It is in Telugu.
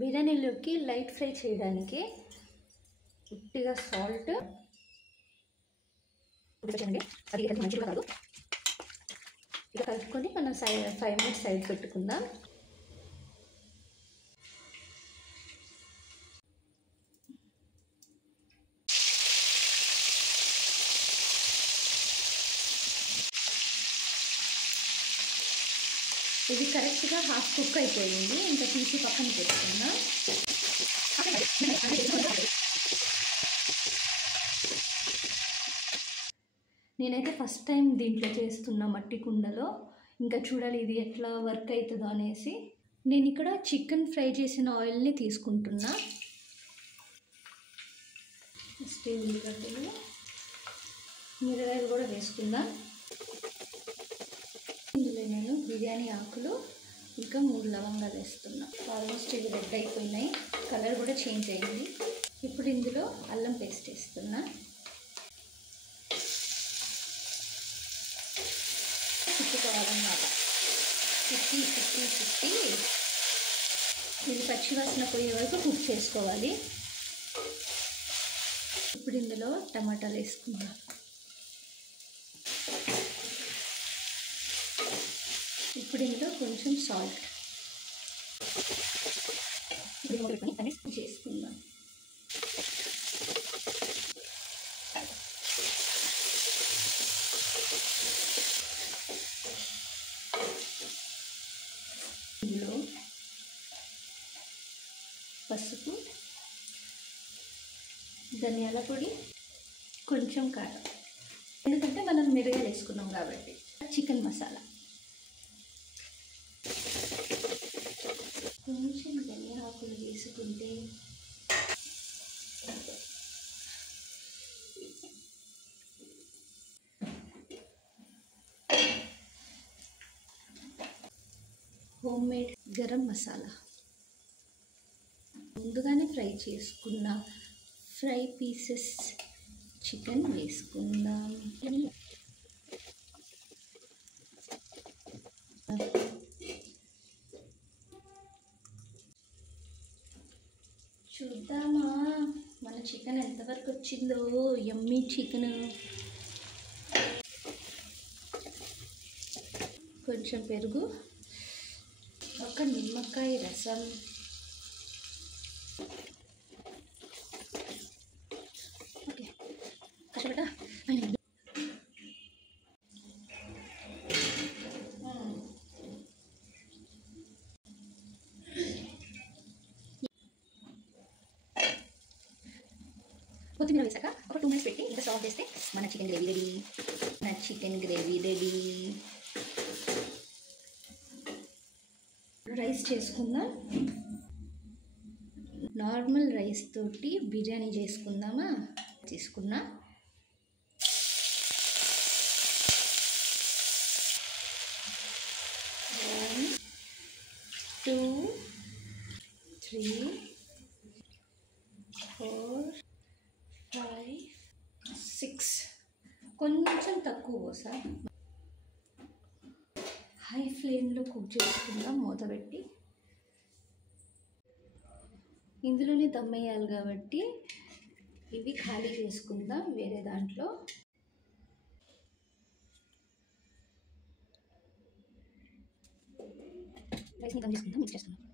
బిర్యానీలోకి లైట్ ఫ్రై చేయడానికి ఉట్టిగా సాల్ట్ అది హెల్త్ మంచిగా కాదు. ఇక కలుపుకొని మనం 5 మినిట్స్ సైడ్ పెట్టుకుందాం. ఇది కరెక్ట్గా హాఫ్ కుక్ అయిపోయింది. ఇంకా తీసి పక్కన పెట్టుకుందాం. నేనైతే ఫస్ట్ టైం దీంట్లో చేస్తున్నా మట్టి కుండలో. ఇంకా చూడాలి ఇది ఎట్లా వర్క్ అవుతుందో అనేసి. నేను ఇక్కడ చికెన్ ఫ్రై చేసిన ఆయిల్ని తీసుకుంటున్నా. ఫస్ట్ ఉల్లిగడ్డలు, మిరగాయలు కూడా వేసుకుందాం. ఇందులో నేను బిర్యానీ ఆకులు ఇంకా 3 లవంగాలు వేస్తున్నా. ఆల్మోస్ట్ ఇవి రెడ్ అయిపోయినాయి, కలర్ కూడా చేంజ్ అయింది. ఇప్పుడు ఇందులో అల్లం పేస్ట్ వేస్తున్నా. చుట్టుకోవాలన్నమాట. చుట్టి ఇది పచ్చివాసన పోయే వరకు కుక్ చేసుకోవాలి. ఇప్పుడు ఇందులో టమాటాలు వేసుకుందాం. ఇప్పుడు ఇందులో కొంచెం సాల్ట్ చేసుకుందాం. ఇందులో పసుపు, ధనియాల పొడి, కొంచెం కారం, ఎందుకంటే మనం మిరగాయలు వేసుకున్నాం కాబట్టి. చికెన్ మసాలా, కొంచెం ధనియా ఆకులు వేసుకుంటే హోమ్ మేడ్ గరం మసాలా, ముందుగానే ఫ్రై చేసుకున్న ఫ్రై పీసెస్ చికెన్ వేసుకుందాం. చూద్దామా మన చికెన్ ఎంతవరకు వచ్చిందో. యమ్మీ చికెన్. కొంచెం పెరుగు, ఒక నిమ్మకాయ రసం, ఓకే కష్టపడ్డా. కొత్తిమీర వేసాక ఒక 2 మినిట్స్ పెట్టి ఇంకా సర్వ్ చేస్తే మన చికెన్ గ్రేవీ రెడీ. రైస్ చేసుకుందాం. నార్మల్ రైస్ తోటి బిర్యానీ చేసుకుందామా. తీసుకున్నా. One, 2, 3, 4, 5, 6. కొంచెం తక్కువ పోసా. హై ఫ్లేమ్లో కుక్ చేసుకుందాం మూత పెట్టి. ఇందులోనే దమ్ వేయాలి కాబట్టి ఇవి ఖాళీ చేసుకుందాం వేరే దాంట్లో. రైస్ని దమ్ చేసుకుందాం. మిక్స్ చేస్తున్నాం.